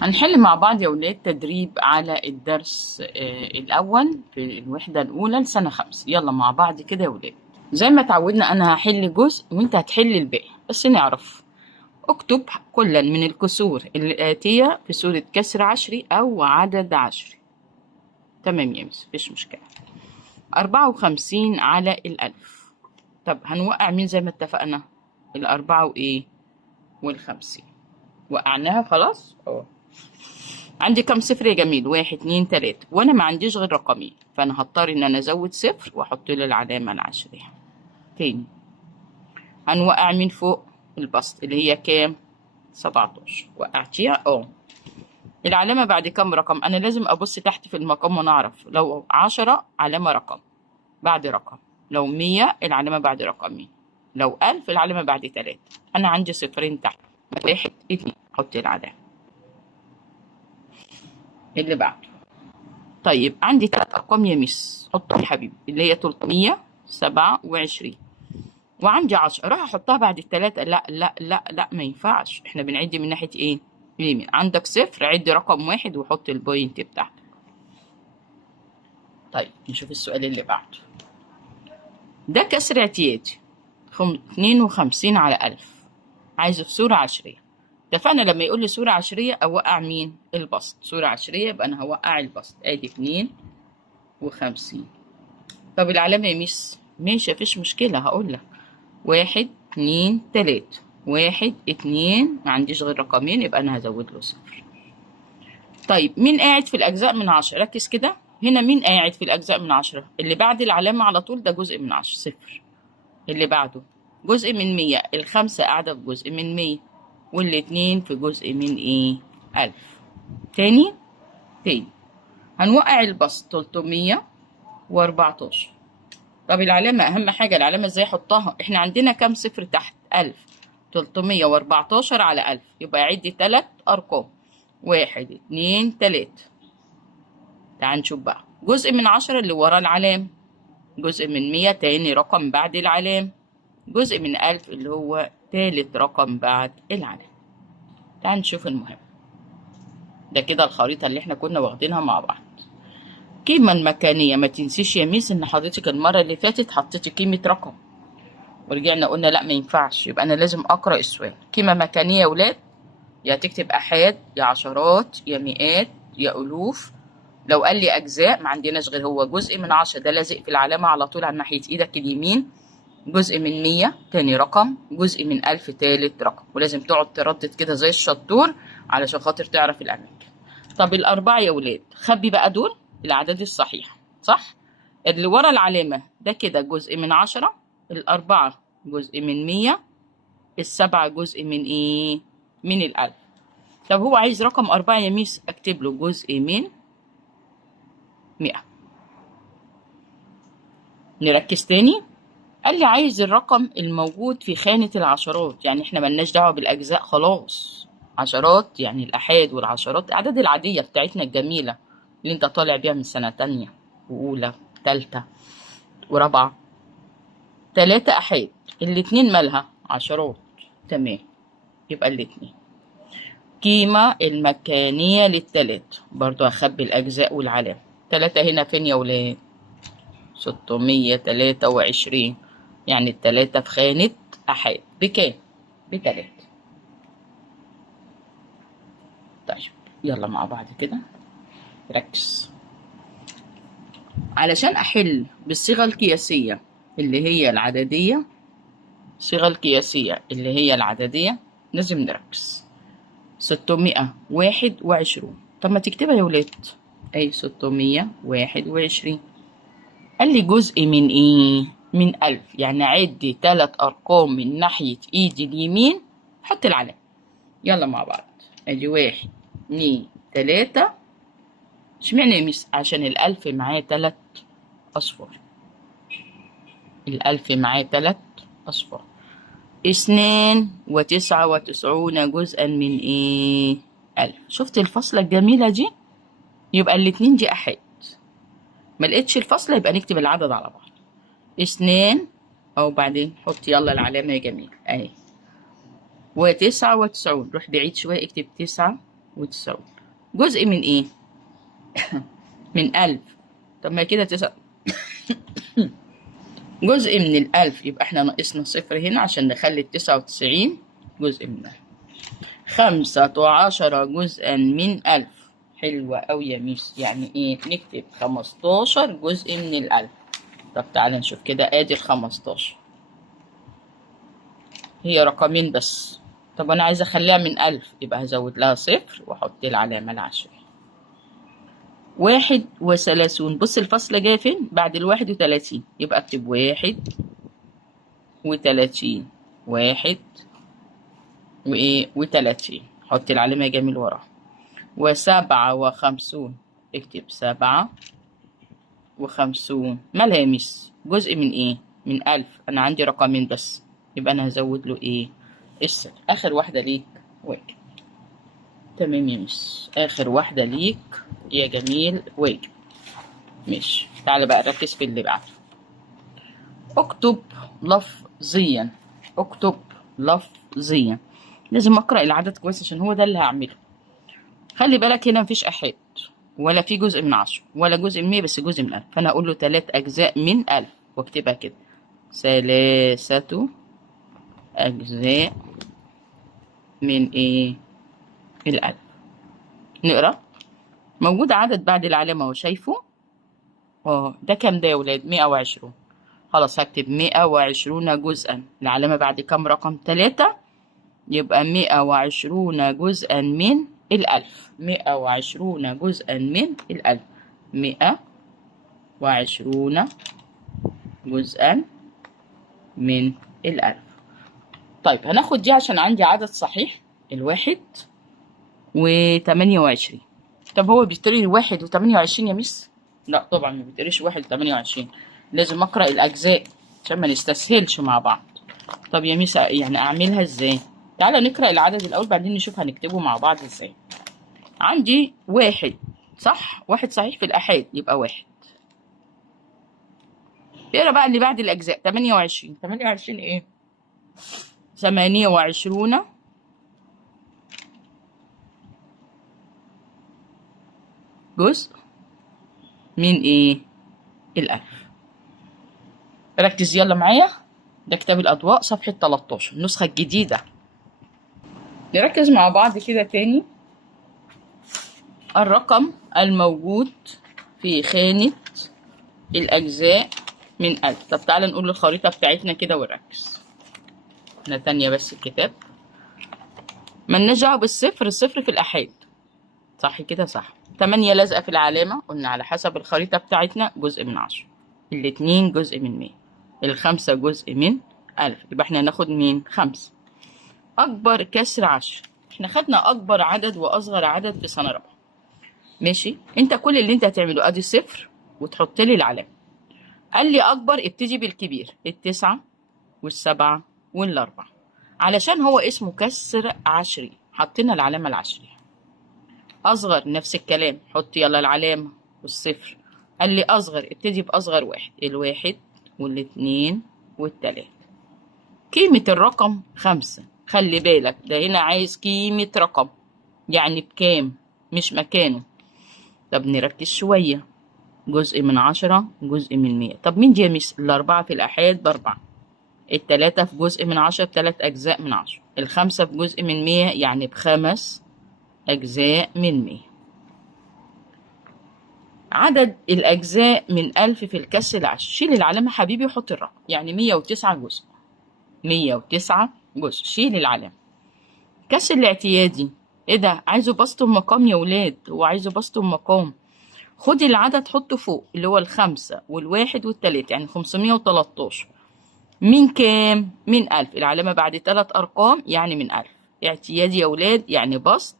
هنحل مع بعض يا ولاد تدريب على الدرس الأول في الوحدة الأولى لسنة 5. يلا مع بعض كده يا ولاد. زي ما اتعودنا أنا هحل جزء وأنت هتحل الباقي، بس نعرف. اكتب كلا من الكسور الآتية في صورة كسر عشري أو عدد عشري. تمام يا مس، مفيش مشكلة. 54 على الألف. طب هنوقع مين زي ما اتفقنا؟ الأربعة وإيه؟ والخمسين. وقعناها خلاص؟ عندي كم صفر يا جميل؟ 1 2 3، وانا ما عنديش غير رقمين، فانا هضطر ان انا ازود صفر واحط له العلامه العشريه. تاني هنوقع من فوق البسط اللي هي كام؟ 17. وقعتيها العلامه بعد كام رقم؟ انا لازم ابص تحت في المقام ونعرف. لو 10 علامه رقم بعد رقم، لو 100 العلامه بعد رقمين، لو 1000 العلامه بعد 3. انا عندي صفرين تحت، 1 2، حط العلامه اللي بعده. طيب عندي 3 أرقام يا مس، حطهم يا حبيبي، اللي هي 327. وعندي 10، أروح أحطها بعد التلاتة؟ لا لا لا لا، ما ينفعش، إحنا بنعد من ناحية إيه؟ اليمين. عندك صفر، عد رقم 1 وحط البوينت بتاعتك. طيب نشوف السؤال اللي بعده. ده كسر اعتيادي 52 على 1000، عايزه في صورة عشرية. اتفقنا لما يقول لي صورة عشرية أوقع مين؟ البسط. صورة عشرية يبقى أنا هوقع البسط. أدي 52. طب العلامة يا ميس؟ ماشي مفيش مشكلة، هقولك 1 2 3. 1 2، ما عنديش غير رقمين، يبقى أنا هزود له صفر. طيب مين قاعد في الأجزاء من 10؟ ركز كده هنا، مين قاعد في الأجزاء من 10؟ اللي بعد العلامة على طول ده جزء من 10، صفر. اللي بعده جزء من 100، الخمسة قاعدة في جزء من 100، والاتنين في جزء من إيه؟ 1000. تاني هنوقع البسط 314. طب العلامة أهم حاجة، العلامة إزاي أحطها؟ إحنا عندنا كام صفر تحت؟ 1000. 314 على 1000، يبقى عدي 3 أرقام، 1 2 3. تعال نشوف بقى جزء من 10 اللي ورا العلام، جزء من 100 تاني رقم بعد العلام، جزء من 1000 اللي هو تالت رقم بعد العلام. تعال نشوف المهم. ده كده الخريطة اللي إحنا كنا واخدينها مع بعض. القيمة المكانية، ما تنسيش يا ميس إن حضرتك المرة اللي فاتت حطيتي قيمة رقم ورجعنا قلنا لا ما ينفعش، يبقى انا لازم اقرا السؤال. قيمه مكانيه يا ولاد، يا تكتب احاد يا عشرات يا مئات يا الوف. لو قال لي اجزاء ما عندناش غير هو جزء من 10، ده لازق في العلامه على طول على ناحيه ايدك اليمين. جزء من 100 تاني رقم، جزء من 1000 تالت رقم، ولازم تقعد تردد كده زي الشطور علشان خاطر تعرف الاماكن. طب الاربعه يا ولاد، خبي بقى دول الاعداد الصحيحه، صح؟ اللي ورا العلامه ده كده جزء من 10، الاربعه جزء من 100، السبعة جزء من ايه؟ من الألف. طب هو عايز رقم 4 يا ميس، اكتب له جزء من 100. نركز تاني. قال لي عايز الرقم الموجود في خانة العشرات، يعني احنا ملناش دعوة بالأجزاء خلاص. عشرات يعني الأحاد والعشرات، الأعداد العادية بتاعتنا الجميلة اللي انت طالع بيها من سنة تانية وأولى تالتة ورابعة. 3 أحاد، الاتنين مالها عشرات. تمام، يبقى الاتنين. القيمة المكانية للتلات، برضو هخبي الأجزاء والعلام. 3 هنا فين يا ولاد؟ 623، يعني التلاتة في خانة أحاد بكام؟ ب3. طيب يلا مع بعض كده ركز. علشان أحل بالصيغة القياسية اللي هي العددية، الصيغة القياسية اللي هي العددية لازم نركز. 621. طب ما تكتبها يا ولاد، أي 621. قال لي جزء من ايه؟ من 1000، يعني عد 3 أرقام من ناحية ايدي اليمين، حط العلامة. يلا مع بعض. ادي 1 2 3. اشمعنى يا ميس؟ عشان الألف معاه 3 أصفار. الألف معاه 3 أصفار. 92 جزءا من ايه؟ 1000. شفت الفصلة الجميلة دي؟ يبقى الاتنين دي أحاد. ما لقيتش الفصلة يبقى نكتب العدد على بعض. 2 أو بعدين حط يلا العلامة يا جميل أهي. و99، روح بعيد شوية اكتب 9 وتساوي جزء من ايه؟ من 1000. طب ما كده جزء من الألف، يبقى احنا ناقصنا صفر هنا عشان نخلي 99 جزء من 1000. 15 جزءا من 1000. حلوة أوي يا ميس. يعني ايه؟ نكتب 15 جزء من الألف. طب تعالى نشوف كده. ادي ال15 هي رقمين بس. طب انا عايزة اخليها من 1000، يبقى هزود لها صفر واحط العلامة العشرية. 31. بص الفاصلة جاية فين؟ بعد 31. يبقى اكتب 31. 31. حط العلامة جميل وراها. 57. اكتب 57. مالها يا ميس؟ جزء من ايه؟ من 1000. انا عندي رقمين بس، يبقى انا هزود له ايه؟ الصفر. اخر واحدة ليك واجب. تمام يا ميس. اخر واحدة ليك يا جميل واجب. ماشي، تعالى بقى ركز في اللي بعده. اكتب لفظيا. اكتب لفظيا. لازم اقرا العدد كويس عشان هو ده اللي هعمله. خلي بالك هنا مفيش احاد، ولا في جزء من 10، ولا جزء من 100، بس جزء من 1000. فانا اقول له 3 اجزاء من 1000 واكتبها كده. 3 اجزاء من ايه؟ ال1000. نقرا. موجود عدد بعد العلامه اهو، شايفه؟ ده كام ده يا ولاد؟ 120. خلاص هكتب 120 جزءا. العلامه بعد كام رقم؟ 3. يبقى 120 جزءا من 1000. 120 جزءا من 1000. 120 جزءا من 1000. طيب هناخد دي عشان عندي عدد صحيح. 1 و28. طب هو بيشتري 1 و28 يا ميس؟ لا طبعا ما بيشتريش 1 و28. لازم اقرا الاجزاء عشان ما نستسهلش مع بعض. طب يا ميس يعني اعملها ازاي؟ تعالى نقرا العدد الاول بعدين نشوف هنكتبه مع بعض ازاي. عندي 1 صح، 1 صحيح في الآحاد يبقى 1. اقرا بقى اللي بعد الأجزاء. 28. 28 إيه؟ 28 جزء من إيه؟ الألف. ركز يلا معايا. ده كتاب الأضواء صفحة 13، النسخة الجديدة. نركز مع بعض كده تاني. الرقم الموجود في خانة الأجزاء من 1000. طب تعالى نقول الخريطة بتاعتنا كده ونركز. احنا تانية بس الكتاب. ملناش دعوة بالصفر، الصفر في الآحاد. صح كده؟ صح. 8 لازقة في العلامة، قلنا على حسب الخريطة بتاعتنا جزء من 10. 2 جزء من 100. 5 جزء من 1000. يبقى احنا هناخد مين؟ 5. أكبر كسر 10. احنا خدنا أكبر عدد وأصغر عدد في سنة رابعة. ماشي؟ انت كل اللي انت هتعمله ادي صفر وتحط لي العلامة. قال لي أكبر ابتدي بالكبير. 9 وال7 وال4. علشان هو اسمه كسر عشري حطينا العلامة العشرية. أصغر نفس الكلام، حط يلا العلامة والصفر. قال لي أصغر ابتدي بأصغر واحد. 1 وال2 وال3. قيمة الرقم 5. خلي بالك ده هنا عايز قيمة رقم، يعني بكام مش مكانه. طب نركز شوية. جزء من 10 جزء من 100. طب مين دي يا ميس؟ ال4 في الآحاد ب4. 3 في جزء من 10 ب3 أجزاء من 10. 5 في جزء من 100 يعني ب5 أجزاء من 100. عدد الأجزاء من 1000 في الكسر العشري. شيل العلامة حبيبي وحط الرقم. يعني 109 جزء. 109 جزء. شيل العلامة. كسر الاعتيادي. ايه ده؟ عايزه بسط مقام يا ولاد. هو عايزه بسط مقام. خد العدد حطه فوق اللي هو 5 وال1 وال3 يعني 513. من كام؟ من 1000. العلامة بعد 3 أرقام يعني من 1000. اعتيادي يا ولاد يعني بسط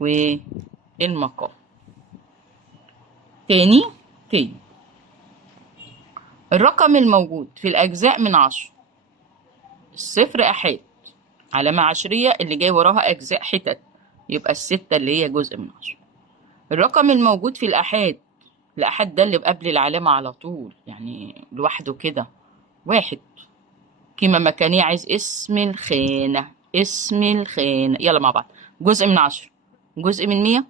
والمقام. تاني. الرقم الموجود في الأجزاء من 10. الصفر أحاد، علامة عشرية اللي جاي وراها أجزاء حتت، يبقى 6 اللي هي جزء من 10. الرقم الموجود في الأحاد. الأحاد ده اللي قبل العلامة على طول يعني لوحده كده. 1. قيمة مكانية عايز اسم الخانة. اسم الخانة. يلا مع بعض. جزء من 10. جزء من 100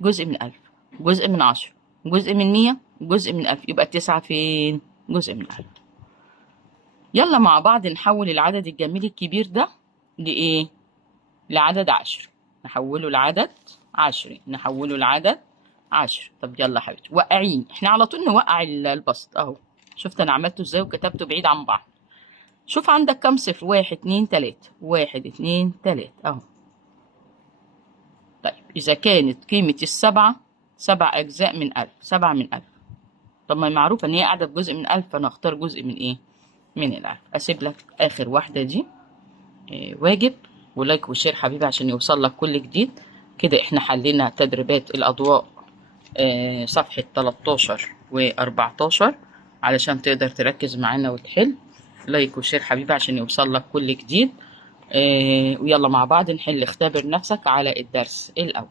جزء من 1000 جزء من 10 جزء من 100 جزء من 1000. يبقى التسعة فين؟ جزء من 1000. يلا مع بعض نحول العدد الجميل الكبير ده لإيه؟ لعدد 10. نحوله لعدد 10. نحوله لعدد 10. طب يلا يا حبيبتي وقعين. احنا على طول نوقع البسط اهو. شفت انا عملته ازاي وكتبته بعيد عن بعض. شوف عندك كام صفر؟ 1 2 3 1 2 3 اهو. طيب إذا كانت قيمة السبعة 7 أجزاء من 1000، 7 من 1000. طب ما هي معروفة إن هي قاعدة بجزء من 1000، فأنا هختار جزء من إيه؟ من 1000. أسيب لك آخر واحدة دي واجب، ولايك وشير حبيبي عشان يوصل لك كل جديد. كده إحنا حلينا تدريبات الأضواء صفحة 13 و14 علشان تقدر تركز معانا وتحل. لايك وشير حبيبي عشان يوصل لك كل جديد. ويلا مع بعض نحل اختبر نفسك على الدرس الأول.